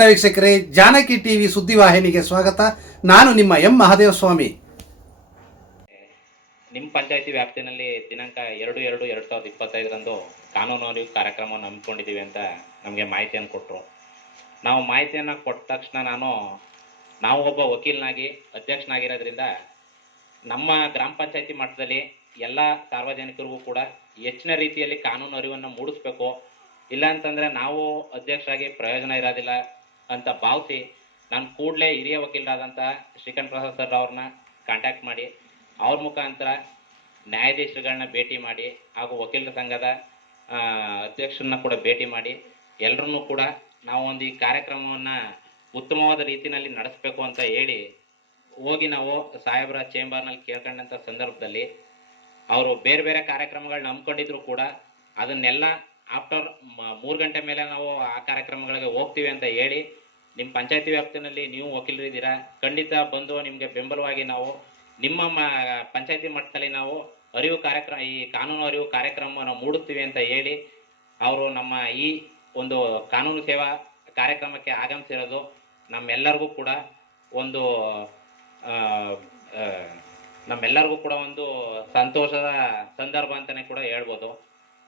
ನಮಸ್ಕಾರ ವೀಕ್ಷಕರೇ, ಜಾನಕಿ ಟಿವಿ ಸುದ್ದಿವಾಹಿನಿಗೆ ಸ್ವಾಗತ. ನಾನು ನಿಮ್ಮ ಎಂ ಮಹಾದೇವ ಸ್ವಾಮಿ. ನಿಮ್ಮ ಪಂಚಾಯತಿ ವ್ಯಾಪ್ತಿನಲ್ಲಿ ದಿನಾಂಕ ಎರಡು ಎರಡು ಎರಡು ಸಾವಿರದ ಇಪ್ಪತ್ತೈದರಂದು ಕಾನೂನು ಅರಿವು ಕಾರ್ಯಕ್ರಮವನ್ನು ಹಮ್ಮಿಕೊಂಡಿದ್ದೀವಿ ಅಂತ ನಮಗೆ ಮಾಹಿತಿಯನ್ನು ಕೊಟ್ಟರು ನಾವು ಮಾಹಿತಿಯನ್ನು ಕೊಟ್ಟ ತಕ್ಷಣ ನಾನು, ನಾವು ಒಬ್ಬ ವಕೀಲನಾಗಿ, ಅಧ್ಯಕ್ಷನಾಗಿರೋದ್ರಿಂದ ನಮ್ಮ ಗ್ರಾಮ ಪಂಚಾಯತಿ ಮಟ್ಟದಲ್ಲಿ ಎಲ್ಲ ಸಾರ್ವಜನಿಕರಿಗೂ ಕೂಡ ಹೆಚ್ಚಿನ ರೀತಿಯಲ್ಲಿ ಕಾನೂನು ಅರಿವನ್ನು ಮೂಡಿಸ್ಬೇಕು. ಇಲ್ಲ ಅಂತಂದರೆ ನಾವು ಅಧ್ಯಕ್ಷರಾಗಿ ಪ್ರಯೋಜನ ಇರೋದಿಲ್ಲ. ಅಂತ ಭಾವಿಸಿ ನಾನು ಕೂಡಲೇ ಹಿರಿಯ ವಕೀಲರಾದಂಥ ಶ್ರೀಕಂಠ ಪ್ರಸಾದ್ ಸರ್ ಅವ್ರನ್ನ ಕಾಂಟ್ಯಾಕ್ಟ್ ಮಾಡಿ, ಅವ್ರ ಮುಖಾಂತರ ನ್ಯಾಯಾಧೀಶರುಗಳನ್ನ ಭೇಟಿ ಮಾಡಿ, ಹಾಗೂ ವಕೀಲರ ಸಂಘದ ಅಧ್ಯಕ್ಷರನ್ನ ಕೂಡ ಭೇಟಿ ಮಾಡಿ ಎಲ್ಲರನ್ನೂ ಕೂಡ ನಾವು ಒಂದು ಈ ಕಾರ್ಯಕ್ರಮವನ್ನು ಉತ್ತಮವಾದ ರೀತಿಯಲ್ಲಿ ನಡೆಸಬೇಕು ಅಂತ ಹೇಳಿ ಹೋಗಿ ನಾವು ಸಾಹೇಬರ ಚೇಂಬರ್ನಲ್ಲಿ ಕೇಳ್ಕೊಂಡಂಥ ಸಂದರ್ಭದಲ್ಲಿ, ಅವರು ಬೇರೆ ಬೇರೆ ಕಾರ್ಯಕ್ರಮಗಳನ್ನ ಹಮ್ಮಿಕೊಂಡಿದ್ರು ಕೂಡ ಅದನ್ನೆಲ್ಲ ಆಫ್ಟರ್ ಮೂರು ಗಂಟೆ ಮೇಲೆ ನಾವು ಆ ಕಾರ್ಯಕ್ರಮಗಳಿಗೆ ಹೋಗ್ತೀವಿ ಅಂತ ಹೇಳಿ ನಿಮ್ಮ ಪಂಚಾಯತಿ ವ್ಯಾಪ್ತಿನಲ್ಲಿ ನೀವು ವಕೀಲರಿದ್ದೀರಾ ಖಂಡಿತ ಬಂದು ನಿಮಗೆ ಬೆಂಬಲವಾಗಿ ನಾವು ನಿಮ್ಮ ಮ ಪಂಚಾಯತಿ ಮಟ್ಟದಲ್ಲಿ ನಾವು ಅರಿವು ಕಾರ್ಯಕ್ರಮ ಈ ಕಾನೂನು ಅರಿವು ಕಾರ್ಯಕ್ರಮವನ್ನು ಮೂಡುತ್ತೀವಿ ಅಂತ ಹೇಳಿ ಅವರು ನಮ್ಮ ಈ ಒಂದು ಕಾನೂನು ಸೇವಾ ಕಾರ್ಯಕ್ರಮಕ್ಕೆ ಆಗಮಿಸಿರೋದು ನಮ್ಮೆಲ್ಲರಿಗೂ ಕೂಡ ಒಂದು ನಮ್ಮೆಲ್ಲರಿಗೂ ಕೂಡ ಒಂದು ಸಂತೋಷದ ಸಂದರ್ಭ ಅಂತಾನೆ ಕೂಡ ಹೇಳ್ಬೋದು.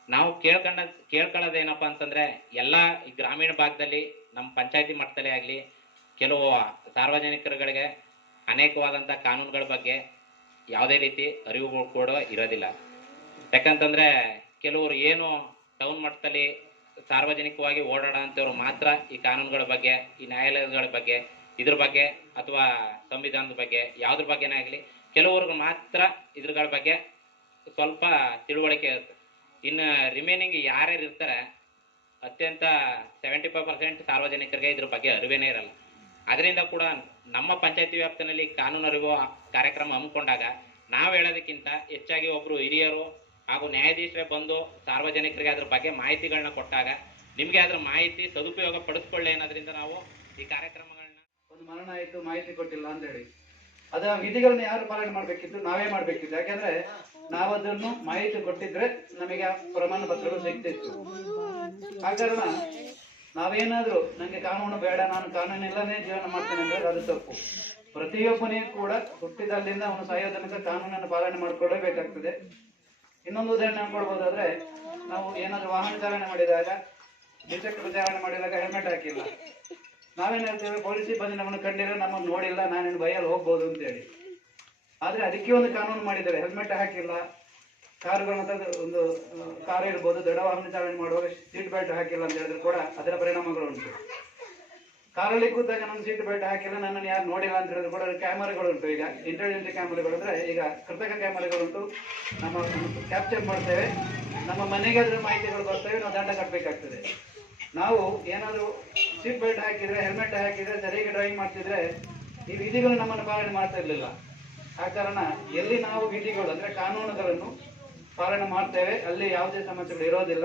ನಾವು ಕೇಳ್ಕೊಂಡ, ಕೇಳ್ಕೊಳ್ಳೋದೇನಪ್ಪ ಅಂತಂದ್ರೆ, ಎಲ್ಲ ಈ ಗ್ರಾಮೀಣ ಭಾಗದಲ್ಲಿ, ನಮ್ಮ ಪಂಚಾಯತಿ ಮಟ್ಟದಲ್ಲಿ ಆಗಲಿ, ಕೆಲವು ಸಾರ್ವಜನಿಕರುಗಳಿಗೆ ಅನೇಕವಾದಂಥ ಕಾನೂನುಗಳ ಬಗ್ಗೆ ಯಾವುದೇ ರೀತಿ ಅರಿವುಗಳು ಕೂಡ ಇರೋದಿಲ್ಲ. ಯಾಕಂತಂದ್ರೆ, ಕೆಲವರು ಏನು ಟೌನ್ ಮಟ್ಟದಲ್ಲಿ ಸಾರ್ವಜನಿಕವಾಗಿ ಓಡಾಡೋ ಅಂಥವ್ರು ಮಾತ್ರ ಈ ಕಾನೂನುಗಳ ಬಗ್ಗೆ, ಈ ನ್ಯಾಯಾಲಯಗಳ ಬಗ್ಗೆ, ಇದ್ರ ಬಗ್ಗೆ ಅಥವಾ ಸಂವಿಧಾನದ ಬಗ್ಗೆ, ಯಾವ್ದ್ರ ಬಗ್ಗೆನೇ ಆಗಲಿ, ಕೆಲವ್ರಿಗೆ ಮಾತ್ರ ಇದ್ರಗಳ ಬಗ್ಗೆ ಸ್ವಲ್ಪ ತಿಳುವಳಿಕೆ ಇರುತ್ತೆ. ಇನ್ನು ರಿಮೈನಿಂಗ್ ಯಾರ್ಯಾರು ಇರ್ತಾರೆ, ಅತ್ಯಂತ ಸೆವೆಂಟಿ ಫೈವ್ ಪರ್ಸೆಂಟ್ ಸಾರ್ವಜನಿಕರಿಗೆ ಇದ್ರ ಬಗ್ಗೆ ಅರಿವೇನೇ ಇರಲ್ಲ. ಅದರಿಂದ ಕೂಡ ನಮ್ಮ ಪಂಚಾಯತಿ ವ್ಯಾಪ್ತಿನಲ್ಲಿ ಕಾನೂನು ಅರಿವು ಕಾರ್ಯಕ್ರಮ ಹಮ್ಮಿಕೊಂಡಾಗ ನಾವು ಹೇಳೋದಕ್ಕಿಂತ ಹೆಚ್ಚಾಗಿ ಒಬ್ರು ಹಿರಿಯರು ಹಾಗೂ ನ್ಯಾಯಾಧೀಶರೇ ಬಂದು ಸಾರ್ವಜನಿಕರಿಗೆ ಅದ್ರ ಬಗ್ಗೆ ಮಾಹಿತಿಗಳನ್ನ ಕೊಟ್ಟಾಗ ನಿಮಗೆ ಅದ್ರ ಮಾಹಿತಿ ಸದುಪಯೋಗ ಪಡಿಸ್ಕೊಳ್ಳಿ ಅನ್ನೋದ್ರಿಂದ ನಾವು ಈ ಕಾರ್ಯಕ್ರಮಗಳನ್ನ ಒಂದು ಮರಣ ಆಯಿತು, ಮಾಹಿತಿ ಕೊಟ್ಟಿಲ್ಲ ಅಂತ ಹೇಳಿ ಅದರ ವಿಧಿಗಳನ್ನ ಯಾರು ಪಾಲನೆ ಮಾಡ್ಬೇಕಿತ್ತು, ನಾವೇ ಮಾಡ್ಬೇಕಿತ್ತು. ಯಾಕಂದ್ರೆ ನಾವದನ್ನು ಮಾಹಿತಿ ಕೊಟ್ಟಿದ್ರೆ ನಮಗೆ ಆ ಪ್ರಮಾಣ ಪತ್ರಗಳು ಸಿಗ್ತಿತ್ತು ಆ ಕಾರಣ ನಾವೇನಾದ್ರೂ, ನಂಗೆ ಕಾನೂನು ಬೇಡ, ನಾನು ಕಾನೂನಿಲ್ಲನೇ ಜೀವನ ಮಾಡ್ತೇನೆ ಅಂದ್ರೆ ಅದು ತಪ್ಪು. ಪ್ರತಿಯೊಬ್ಬನೇ ಕೂಡ ಹುಟ್ಟಿದಲ್ಲಿಂದ ಅವನು ಸಾಯೋ ಕಾನೂನನ್ನು ಪಾಲನೆ ಮಾಡ್ಕೊಳ್ಳೇಬೇಕಾಗ್ತದೆ ಇನ್ನೊಂದು ಉದಾಹರಣೆ ಕೊಡ್ಬೋದಾದ್ರೆ, ನಾವು ಏನಾದ್ರೂ ವಾಹನ ಚಾಲನೆ ಮಾಡಿದಾಗ, ದ್ವಿಚಕ್ರ ಚಾಲನೆ ಮಾಡಿದಾಗ ಹೆಲ್ಮೆಟ್ ಹಾಕಿಲ್ಲ. ನಾವೇನ್ ಹೇಳ್ತೇವೆ? ಪೊಲೀಸಿಗೆ ಬಂದು ನಮ್ಮನ್ನು ಕಂಡಿರೋ ನಮ್ಮನ್ನು ನೋಡಿಲ್ಲ, ನಾನೇನು ಬಯಲು ಹೋಗ್ಬೋದು ಅಂತೇಳಿ. ಆದ್ರೆ ಅದಕ್ಕೆ ಒಂದು ಕಾನೂನು ಮಾಡಿದ್ದಾರೆ. ಹೆಲ್ಮೆಟ್ ಹಾಕಿಲ್ಲ. ಕಾರುಗಳನ್ನ ಒಂದು ಕಾರು ಇರ್ಬೋದು ದೊಡ್ಡ ವಾಹನ ಚಾಲನೆ ಮಾಡುವಾಗ ಸೀಟ್ ಬೆಲ್ಟ್ ಹಾಕಿಲ್ಲ ಅಂತ ಹೇಳಿದ್ರೆ ಕೂಡ ಅದರ ಪರಿಣಾಮಗಳು ಉಂಟು. ಕಾರಲ್ಲಿ ಕೂತಾಗ ನಾನು ಸೀಟ್ ಬೆಲ್ಟ್ ಹಾಕಿಲ್ಲ, ನನ್ನನ್ನು ಯಾರು ನೋಡಿಲ್ಲ ಅಂತ ಹೇಳಿದ್ರು ಕೂಡ ಕ್ಯಾಮರಾಗಳು ಉಂಟು. ಈಗ ಇಂಟೆಲಿಜೆಂಟ್ ಕ್ಯಾಮರಾಗಳು ಅಂದ್ರೆ ಈಗ ಕೃತಕ ಕ್ಯಾಮರಾಗಳು ಉಂಟು. ನಮ್ಮ ಕ್ಯಾಪ್ಚರ್ ಮಾಡ್ತೇವೆ. ನಮ್ಮ ಮನೆಗೆ ಅದರ ಮಾಹಿತಿಗಳು ಬರ್ತವೆ. ನಾವು ದಂಡ ಕಟ್ಟಬೇಕಾಗ್ತದೆ ನಾವು ಏನಾದರೂ ಸೀಟ್ ಬೆಲ್ಟ್ ಹಾಕಿದ್ರೆ ಹೆಲ್ಮೆಟ್ ಹಾಕಿದ್ರೆ, ಸರಿಯಾಗಿ ಡ್ರೈವಿಂಗ್ ಮಾಡ್ತಿದ್ರೆ, ಈ ವಿಧಿಗಳು ನಮ್ಮನ್ನು ಪಾಲನೆ ಮಾಡ್ತಾ ಇರಲಿಲ್ಲ. ಆ ಕಾರಣ ಎಲ್ಲಿ ನಾವು ವಿಧಿಗಳು ಅಂದ್ರೆ ಕಾನೂನುಗಳನ್ನು ಪಾಲನೆ ಮಾಡ್ತೇವೆ, ಅಲ್ಲಿ ಯಾವುದೇ ಸಮಸ್ಯೆಗಳು ಇರೋದಿಲ್ಲ.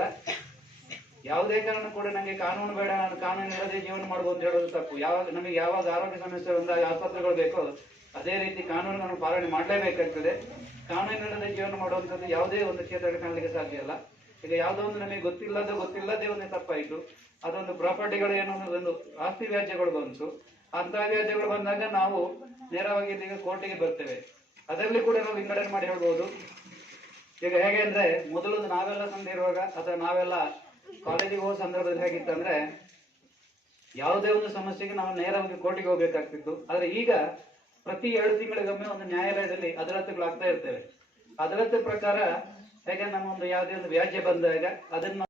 ಯಾವುದೇ ಕಾರಣ ಕೂಡ ನನಗೆ ಕಾನೂನು ಬೇಡ, ನಾನು ಕಾನೂನು ಇರೋದೇ ಜೀವನ ಮಾಡ್ಬೋದು ಅಂತ ಹೇಳೋದು ತಪ್ಪು. ಯಾವಾಗ, ನಮಗೆ ಯಾವಾಗ ಆರೋಗ್ಯ ಸಮಸ್ಯೆ ಬಂದಾಗ ಆಸ್ಪತ್ರೆಗಳು ಬೇಕೋ, ಅದೇ ರೀತಿ ಕಾನೂನನ್ನು ಪಾಲನೆ ಮಾಡಲೇಬೇಕಾಗ್ತದೆ. ಕಾನೂನಿಲ್ಲದೆ ಜೀವನ ಮಾಡುವಂಥದ್ದು ಯಾವುದೇ ಒಂದು ಕ್ಷೇತ್ರದಲ್ಲಿ ಸಾಧ್ಯ ಇಲ್ಲ. ಈಗ ಯಾವುದೋ ಒಂದು ನಮಗೆ ಗೊತ್ತಿಲ್ಲದ ಗೊತ್ತಿಲ್ಲದೆ ಒಂದು ತಪ್ಪಾಯಿತು ಅದೊಂದು ಪ್ರಾಪರ್ಟಿಗಳು ಏನೋ ಒಂದು ಆಸ್ತಿ ವ್ಯಾಜ್ಯಗಳು ಬಂತು. ಅಂತ ವ್ಯಾಜ್ಯಗಳು ಬಂದಾಗ ನಾವು ನೇರವಾಗಿ ಇಲ್ಲಿಗೆ ಕೋರ್ಟಿಗೆ ಬರ್ತೇವೆ. ಅದರಲ್ಲಿ ಕೂಡ ನಾವು ವಿಂಗಡಣೆ ಮಾಡಿ ಹೇಳ್ಬೋದು. ಈಗ ಹೇಗೆ ಅಂದ್ರೆ, ಮೊದಲು ನಾವೆಲ್ಲ ಸಂದಿರುವಾಗ ಅಥವಾ ನಾವೆಲ್ಲ ಕಾಲೇಜಿಗೆ ಹೋದ ಸಂದರ್ಭದಲ್ಲಿ ಹೇಗಿತ್ತಂದ್ರೆ ಯಾವುದೇ ಒಂದು ಸಮಸ್ಯೆಗೆ ನಾವು ನೇರವಾಗಿ ಕೋರ್ಟಿಗೆ ಹೋಗ್ಬೇಕಾಗ್ತಿತ್ತು. ಆದ್ರೆ ಈಗ ಪ್ರತಿ ಎರಡು ತಿಂಗಳಿಗೊಮ್ಮೆ ಒಂದು ನ್ಯಾಯಾಲಯದಲ್ಲಿ ಅದಾಲತ್ಗಳು ಆಗ್ತಾ ಇರ್ತೇವೆ. ಅದಾಲತ್ ಪ್ರಕಾರ ನಮ್ಮ ಒಂದು ಯಾವುದೇ ಒಂದು ವ್ಯಾಜ್ಯ ಬಂದಾಗ ಅದನ್ನ